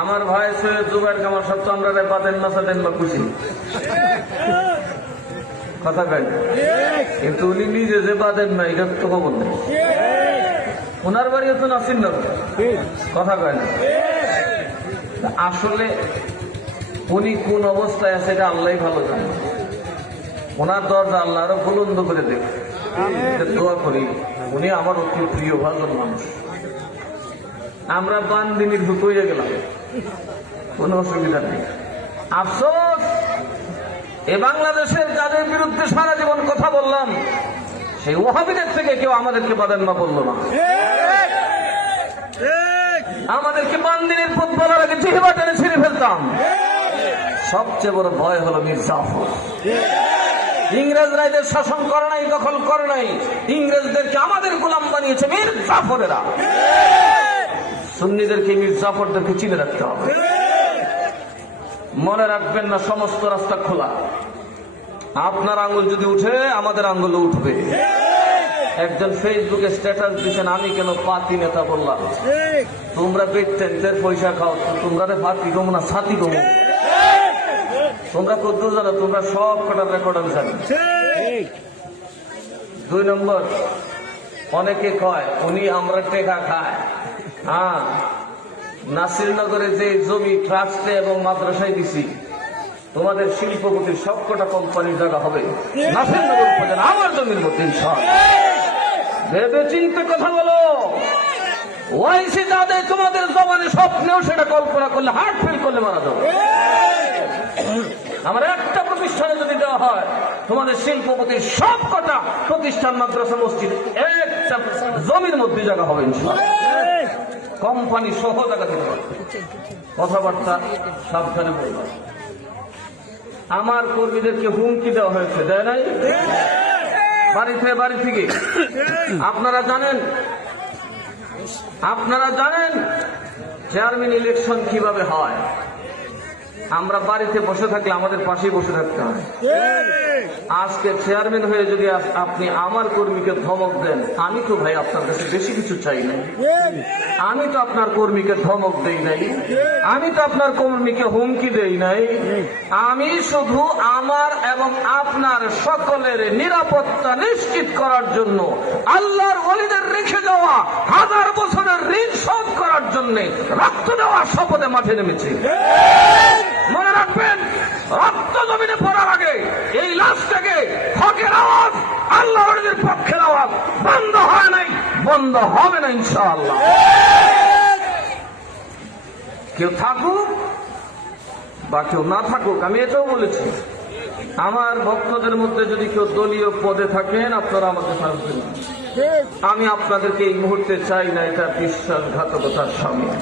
আমার ভাই সৈয়দ জুবাইর কামার সব চন্দ্রারে বাদেন না সাদেন বা খুশি। কথা কয়? না। কিন্তু উনি নিজে যে বাদেন না, এটা তো খবর নেই। ওনার বাড়ি তো নাসির নগর। কথা কয় না? তা আসলে উনি কোন অবস্থায় আছে এটা আল্লাহ ভালো জানে। ওনার দরজা আল্লাহ আরও বুলন্দ করে দেবে। দোয়া করি, উনি আমার অতি প্রিয় ভাজন মানুষ। আমরা বান্দিনীর ভূত হয়ে গেলাম। কোনো অসুবিধা নেই। আফসোস! এ বাংলাদেশের যাদের বিরুদ্ধে সারা জীবন কথা বললাম। সেই ওহাবিদের থেকে কেউ আমাদেরকে প্রাধান্য বলল না। আমাদেরকে বান্দিনীর পথ বলার আগে জিহবা টেনে ছিঁড়ে ফেলতাম। সবচেয়ে বড় ভয় হলো মীর জাফর। ইংরেজরা এদের শাসন করে নাই, দখল করে নাই। ইংরেজদেরকে আমাদের গোলাম বানিয়েছে মীর জাফরেরা। সুন্নিদেরকে মীর জাফরদেরকে চিনে রাখতে হবে। মনে রাখবেন না, সমস্ত রাস্তা খোলা। আপনার আঙ্গুল যদি উঠে, আমাদের আঙ্গুল উঠবে। একজন ফেসবুকে স্ট্যাটাস দিচ্ছেন আমি কেন পাতি নেতা বললাম? তোমরা পেটেন্টের পয়সা খাও তোমরা পাতি কমো না, ছাতি কমো তোমরা কত জানো, তোমরা সব কটার রেকর্ড আমি জানি। দুই নম্বর, অনেকে কয়, উনি আমরা টেকা খায়। হ্যাঁ নাসিরনগরে যে জমি ট্রাস্টে এবং মাদ্রাসায় দিছি, তোমাদের শিল্পপতির সবকটা কোম্পানির জায়গা হবে। নাসিরনগর উপজেলা আমার জমির মধ্যে। ভেবে চিন্তে কথা বলো। ওয়াইসি দাদে তোমাদের জমানে স্বপ্নেও সেটা কল্পনা করলে হার্ট ফেল করলে মারা যাবে। আমার একটা প্রতিষ্ঠানে যদি দেওয়া হয়, তোমাদের শিল্পপতির সব কটা প্রতিষ্ঠান, মাদ্রাসা, মসজিদ, একটা জমির মধ্যে জায়গা হবে, ইনশাআল্লাহ। কোম্পানি সহ জায়গা পারবে কথাবার্তা সাবধানে বলবে। আমার কর্মীদেরকে হুমকি দেওয়া হয়েছে, দেয় নাই? বাড়ি থেকে বাড়ি থেকে। আপনারা জানেন? আপনারা জানেন? চেয়ারম্যান ইলেকশন কীভাবে হয়? আমরা বাড়িতে বসে থাকলে আমাদের পাশেই বসে থাকতে হয়। আজকে চেয়ারম্যান হয়ে যদি আপনি আমার কর্মীকে ধমক দেন, আমি তো ভাই আপনার কাছে বেশি কিছু চাই নাই। আমি তো আপনার কর্মীকে ধমক দেই নাই। আমি তো আপনার কর্মীকে হুমকি দেই নাই। আমি শুধু আমার এবং আপনার সকলের নিরাপত্তা নিশ্চিত করার জন্য, আল্লাহর ওলিদের রেখে যাওয়া, হাজার বছরের ঋণ শোধ করার জন্য রক্ত দেওয়ার শপথে মাঠে নেমেছি। মনে রাখবেন রক্ত জমিনে পড়ার আগে এই লাশ থেকে হকের আওয়াজ আল্লাহ পক্ষের আওয়াজ বন্ধ হয় নাই বন্ধ হবে না ইনশাআল্লাহ। কেউ থাকুক বা কেউ না থাকুক আমি এটাও বলেছি আমার ভক্তদের মধ্যে যদি কেউ দলীয় পদে থাকেন আপনারা আমাকে থাকবেন আমি আপনাদেরকে এই মুহূর্তে চাই না এটা বিশ্বাসঘাতকতার সামনে